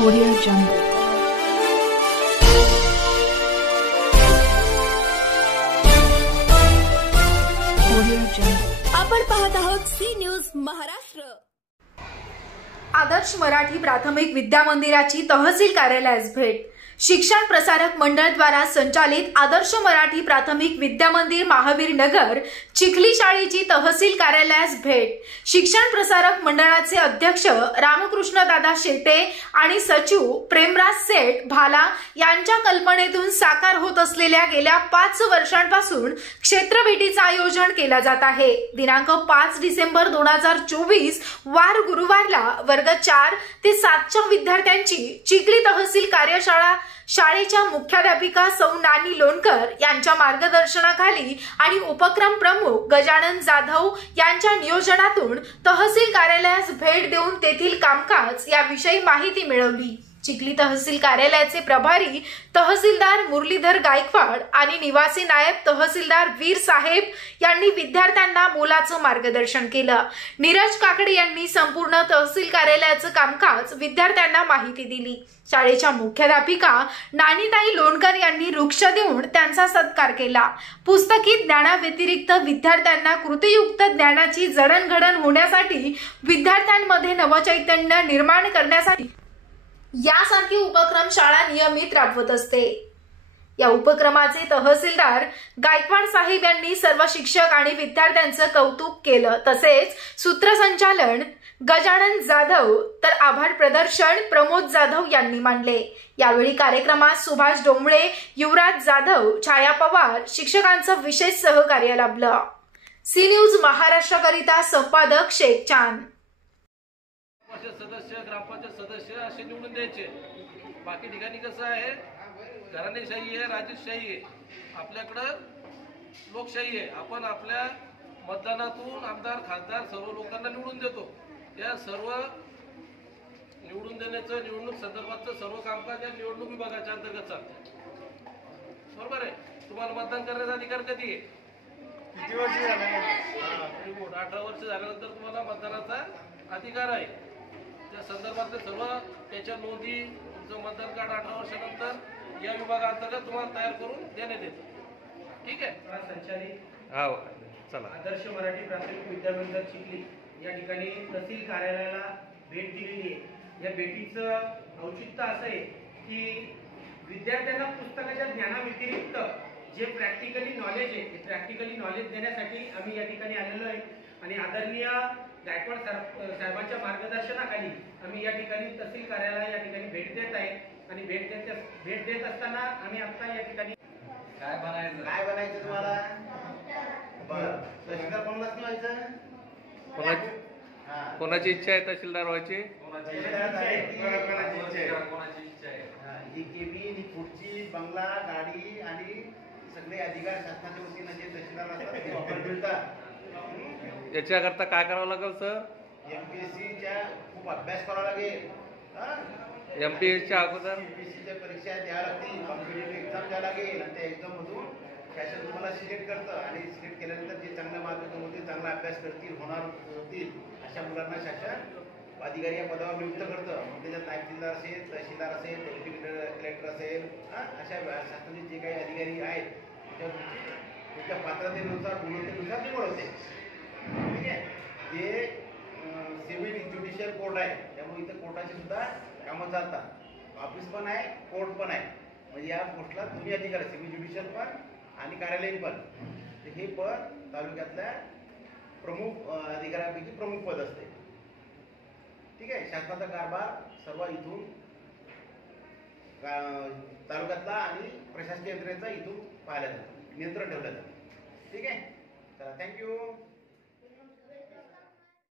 Audio Jungle. Audio Jungle. आपण पाहत आहोत सी न्यूज महाराष्ट्र। आदर्श मराठी प्राथमिक विद्या मंदिराची तहसील कार्यालयास भेट। शिक्षण प्रसारक मंडळ द्वारा संचालित आदर्श मराठी प्राथमिक विद्या मंदिर महावीर नगर चिखली शाळेची तहसील कार्यालयास भेट। शिक्षण प्रसारक मंडळाचे अध्यक्ष रामकृष्ण दादा शेटे आणि सचिव प्रेमराज सेठ भाला यांच्या कल्पनेतून साकार होत असलेल्या गेल्या 5 वर्षांपासून क्षेत्र भेटीचे आयोजन केले जात आहे। दिनांक 5 डिसेंबर 2024 वार गुरुवारला वर्ग 4 ते 7 च्या विद्यार्थ्यांची चिखली तहसील कार्यशाळा शाळेच्या मुख्याध्यापिका सौ नानी लोणकर यांच्या मार्गदर्शनाखाली आणि उपक्रम प्रमुख गजानन जाधव यांच्या नियोजनातून तहसील कार्यालयास भेट देऊन तेथील कामकाज याविषयी माहिती मिळवली। चिखली तहसील कार्यालयाचे प्रभारी तहसीलदार मुरलीधर गायकवाड आणि निवासी नायब तहसीलदार वीर साहेब यांनी विद्यार्थ्यांना मोलाचं मार्गदर्शन केलं। नीरज काकडे यांनी संपूर्ण तहसील कार्यालयाचं कामकाज विद्यार्थ्यांना माहिती दिली। शाळेच्या मुख्याध्यापिका नानीताई लोणकर यांनी वृक्ष देऊन त्यांचा सत्कार केला। पुस्तकी ज्ञानाव्यतिरिक्त विद्यार्थ्यांना कृतीयुक्त ज्ञानाची जडणघडण होण्यासाठी विद्यार्थ्यांमध्ये नवचैतन्य निर्माण करण्यासाठी यासारखे उपक्रम शाळा नियमित राबवत असते। या उपक्रमाचे तहसीलदार गायकवाड साहेब यांनी सर्व शिक्षक आणि विद्यार्थ्यांचं कौतुक केलं। तसेच सूत्रसंचालन गजानन जाधव तर आभार प्रदर्शन प्रमोद जाधव यांनी मानले। यावेळी कार्यक्रमात सुभाष डोंबळे, युवराज जाधव, छाया पवार शिक्षकांचं विशेष सहकार्य लाभलं। सी न्यूज महाराष्ट्राकरिता संपादक शेख चांद। सदस्य ग्रामपंचायत सदस्य असे निवडून द्यायचे। बाकी ठिकाणी कसं आहे, घराणेशाही आहे, राजशाही आहे, आपल्याकडं लोकशाही आहे। आपण आपल्या मतदानातून आमदार खासदार सर्व लोकांना निवडून देतो। त्या सर्व निवडून देण्याचं निवडणूक संदर्भातचं सर्व कामकाज या निवडणूक विभागाच्या अंतर्गत चालतं। बरोबर आहे। तुम्हाला मतदान करण्याचा अधिकार कधी आहे? किती वर्ष झाले? 18 वर्ष झाल्यानंतर तुम्हाला मतदानाचा अधिकार आहे। त्या संदर्भातले सर्व त्याच्या नोंदी, तुमचं मतदान कार्ड 18 वर्षानंतर या विभागाअंतर्गत तुम्हाला तयार करून देण्यात येतं। ठीक आहे। संचालित चला आदर्श मराठी प्राथमिक विद्या मंदिर चिखली या ठिकाणी तहसील कार्यालयाला भेट दिलेली आहे। या भेटीचं औचित्य असं आहे की विद्यार्थ्यांना पुस्तकाच्या ज्ञानाव्यतिरिक्त जे प्रॅक्टिकली नॉलेज आहे ते प्रॅक्टिकली नॉलेज देण्यासाठी आम्ही या ठिकाणी आलेलो आहे। आणि आदरणीय गायकवाड साहेबांच्या मार्गदर्शनाखाली आम्ही या ठिकाणी तहसील कार्यालय या ठिकाणी भेट देत आहे। आणि भेट देत असताना आम्ही आता या ठिकाणी काय बनायचं तुम्हाला बरं तहसीलदार कोणालाच नाही व्हायचं? कोणाची इच्छा आहे तहसीलदार व्हायची? कोणाची इच्छा आहे? ही केबी, ही खुर्ची, बंगला, गाडी आणि सगळे अधिकार शासनाच्या वतीनं जे तहसीलदार असतात ते वापर मिळतात। याच्याकरता काय करावं लागेल सर? एमपीएससीच्या खूप अभ्यास करावा लागेल। एमपीएससीच्या अगोदर एमपीएससीच्या परीक्षा द्याव्या लागतील, कॉम्पिटेटिव्ह एक्झाम द्यावं लागेल आणि त्या एक्झाममधून शासन तुम्हाला सिलेक्ट करतं। आणि सिलेक्ट केल्यानंतर जे चांगल्या मार्गातून होतील, चांगला अभ्यास करतील, होतील अशा मुलांना शासन अधिकारी या पदावर नियुक्त करतं। मग त्याच्यात तहसीलदार असेल, तहसीलदार असेल, डेप्युटी कलेक्टर असेल, अशा शासनाचे जे काही अधिकारी आहेत त्याच्या पात्रतेनुसार गुणवत्तेनुसार निवड होते। ठीक आहे। हे सिव्हिल ज्युडिशियल कोर्ट आहे, त्यामुळे इथं कोर्टाची सुद्धा कामं चालतात। ऑफिस पण आहे, कोर्ट पण आहे। म्हणजे या पोस्टला दोन्ही अधिकार आहे, सिव्हिल ज्युडिशियल पण आणि कार्यालयीन पण। हे पद तालुक्यातल्या प्रमुख अधिकाऱ्यांपैकी प्रमुख पद असते। ठीक आहे। शासनाचा कारभार सर्व इथून तालुक्यातला आणि प्रशासकीय यंत्रणेचा इथून पाहिला जातो, नियंत्रण ठेवलं जातं। ठीक आहे। चला, थँक्यू।